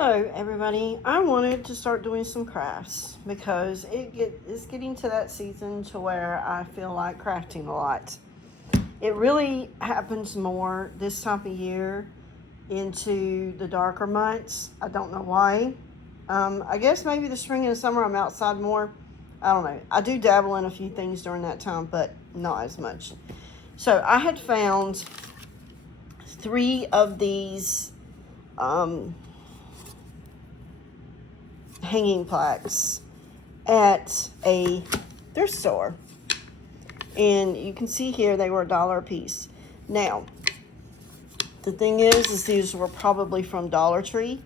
Hello everybody. I wanted to start doing some crafts because it's getting to that season to where I feel like crafting a lot. It really happens more this time of year into the darker months. I don't know why. I guess maybe the spring and the summer I'm outside more. I don't know. I do dabble in a few things during that time, but not as much. So I had found 3 of these hanging plaques at a thrift store, and you can see here they were $1 a piece. Now the thing is these were probably from Dollar Tree,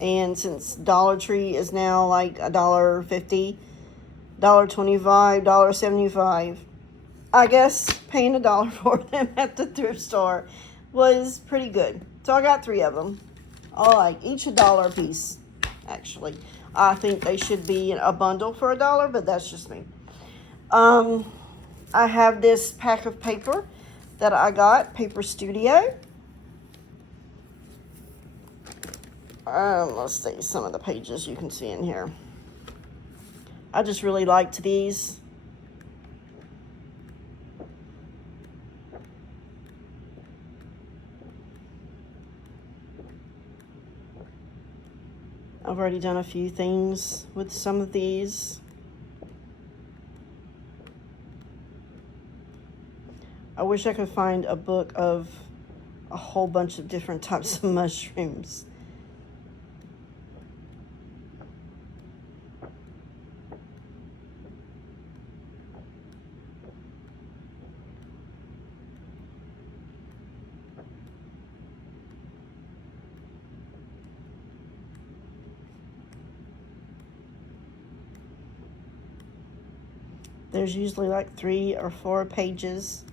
and since Dollar Tree is now like $1.50, $1.25, $1.75, I guess paying $1 for them at the thrift store was pretty good. So I got 3 of them, all like each $1 a piece. Actually, I think they should be in a bundle for $1, but that's just me. I have this pack of paper that I got, Paper Studio. Let's see some of the pages you can see in here. I just really liked these. I've already done a few things with some of these. I wish I could find a book of a whole bunch of different types of mushrooms. There's usually like 3 or 4 pages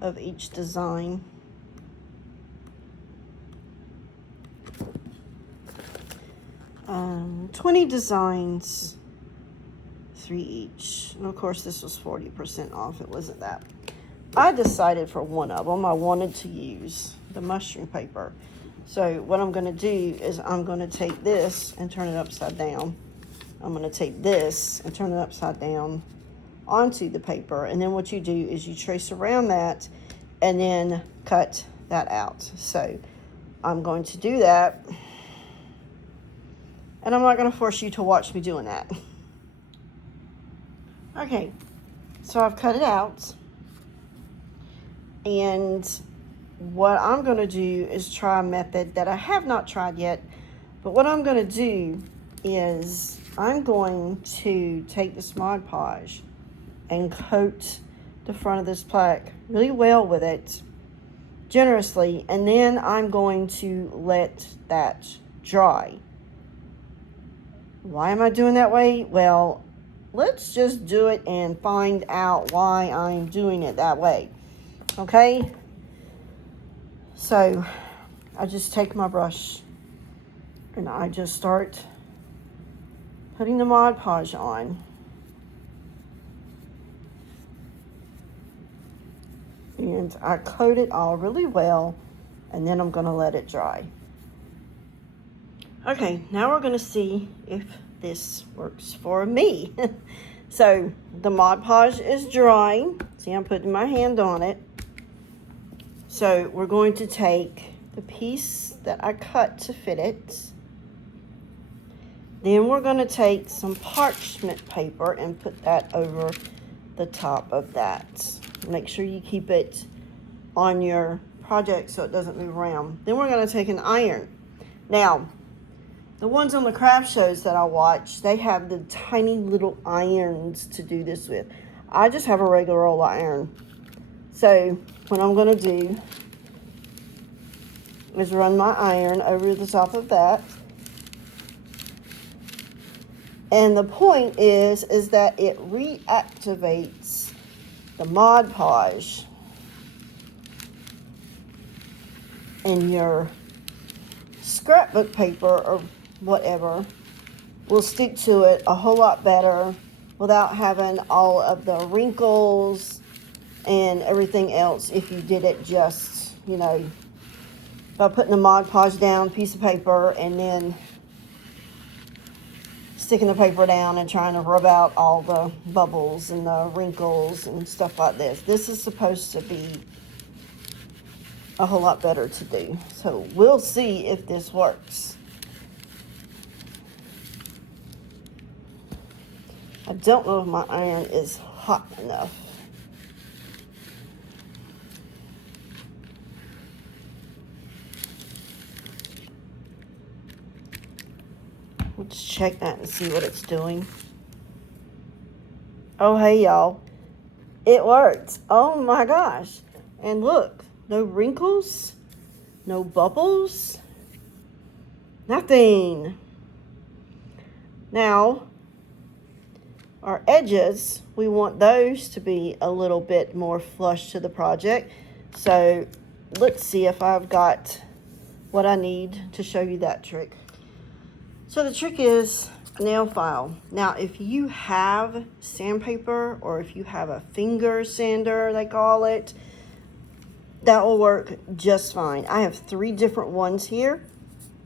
of each design. Um, 20 designs, 3 each. And of course this was 40% off. It wasn't that. I decided for one of them I wanted to use the mushroom paper. So what I'm going to do is I'm going to take this and turn it upside down. I'm going to take this and turn it upside down onto the paper, and then what you do is you trace around that and then cut that out. So I'm going to do that, and I'm not going to force you to watch me doing that. Okay, so I've cut it out, and what I'm going to do is try a method that I have not tried yet. But what I'm going to do is I'm going to take this Mod Podge and coat the front of this plaque really well with it, generously, and then I'm going to let that dry. Why am I doing that way? Well, let's just do it and find out why I'm doing it that way. Okay? So I just take my brush and I just start putting the Mod Podge on. And I coat it all really well, and then I'm going to let it dry. Okay, now we're going to see if this works for me. So the Mod Podge is drying. See, I'm putting my hand on it. So we're going to take the piece that I cut to fit it. Then we're going to take some parchment paper and put that over the top of that. Make sure you keep it on your project so it doesn't move around. Then we're going to take an iron. Now, the ones on the craft shows that I watch, they have the tiny little irons to do this with. I just have a regular old iron. So what I'm going to do is run my iron over the top of that. And the point is that it reactivates the Mod Podge, and your scrapbook paper or whatever will stick to it a whole lot better without having all of the wrinkles and everything else if you did it just, by putting the Mod Podge down, piece of paper, and then sticking the paper down and trying to rub out all the bubbles and the wrinkles and stuff like this. This is supposed to be a whole lot better to do. So we'll see if this works. I don't know if my iron is hot enough. We'll just check that and see what it's doing. Oh, hey, y'all. It worked. Oh, my gosh. And look, no wrinkles, no bubbles, nothing. Now, our edges, we want those to be a little bit more flush to the project. So let's see if I've got what I need to show you that trick. So the trick is a nail file. Now, if you have sandpaper or if you have a finger sander, they call it, that will work just fine. I have 3 different ones here.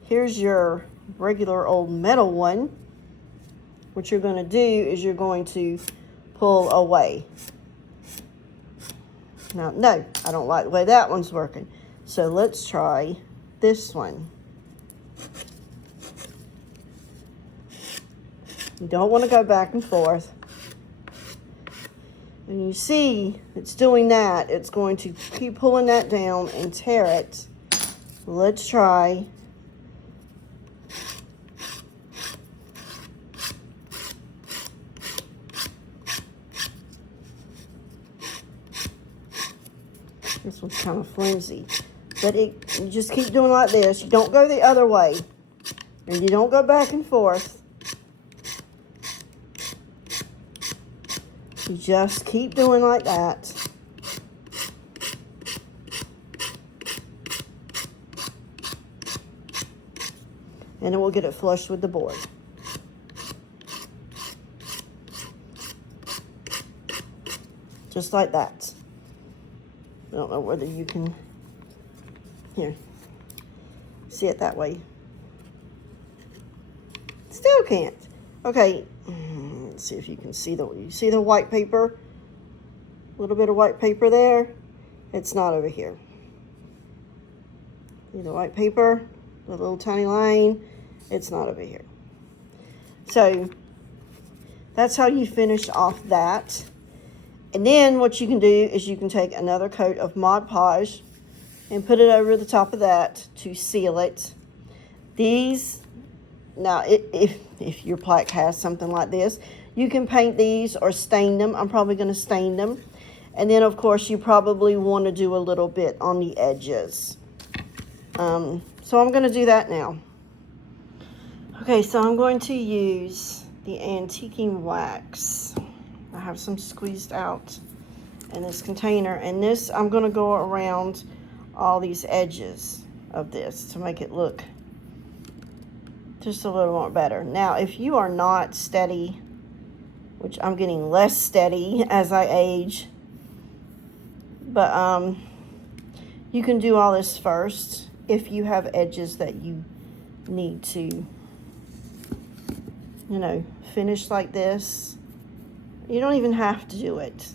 Here's your regular old metal one. What you're going to do is you're going to pull away. Now, no, I don't like the way that one's working. So let's try this one. You don't want to go back and forth. And you see it's doing that. It's going to keep pulling that down and tear it. Let's try. This one's kind of flimsy. But you just keep doing like this. You don't go the other way. And you don't go back and forth. You just keep doing like that. And it will get it flush with the board. Just like that. I don't know whether you can, here, see it that way. Still can't. Okay, let's see if you can see you see the white paper? A little bit of white paper there. It's not over here. See the white paper? The little tiny line? It's not over here. So, that's how you finish off that. And then what you can do is you can take another coat of Mod Podge and put it over the top of that to seal it. These, now if your plaque has something like this, you can paint these or stain them. I'm probably going to stain them. And then of course you probably want to do a little bit on the edges. So I'm going to do that now. Okay, so I'm going to use the antiquing wax. I have some squeezed out in this container, and this I'm going to go around all these edges of this to make it look just a little more better. Now, if you are not steady, which I'm getting less steady as I age, but you can do all this first if you have edges that you need to, you know, finish like this. You don't even have to do it.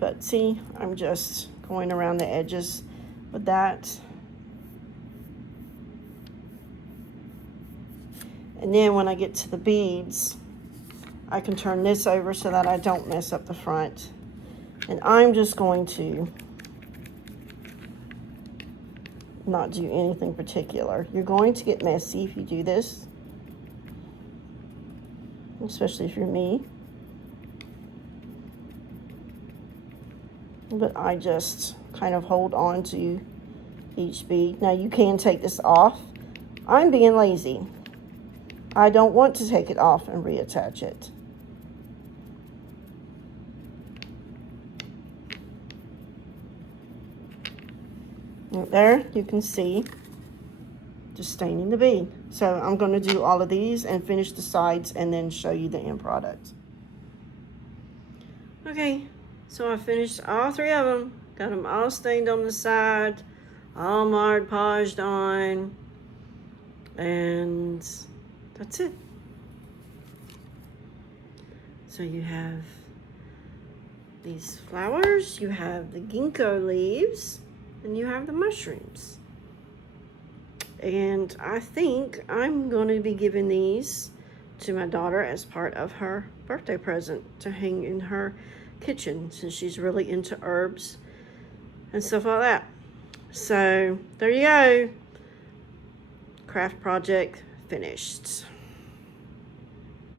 But see, I'm just going around the edges with that. And then when I get to the beads, I can turn this over so that I don't mess up the front. And I'm just going to not do anything particular. You're going to get messy if you do this, especially if you're me. But I just kind of hold on to each bead. Now you can take this off. I'm being lazy. I don't want to take it off and reattach it. Right there, you can see just staining the bead. So I'm going to do all of these and finish the sides and then show you the end product. Okay, So I finished all 3 of them. Got them all stained on the side, all Mod Podged on, and that's it. So you have these flowers, you have the ginkgo leaves, and you have the mushrooms. And I think I'm going to be giving these to my daughter as part of her birthday present to hang in her kitchen, since she's really into herbs and stuff like that. So there you go. Craft project finished.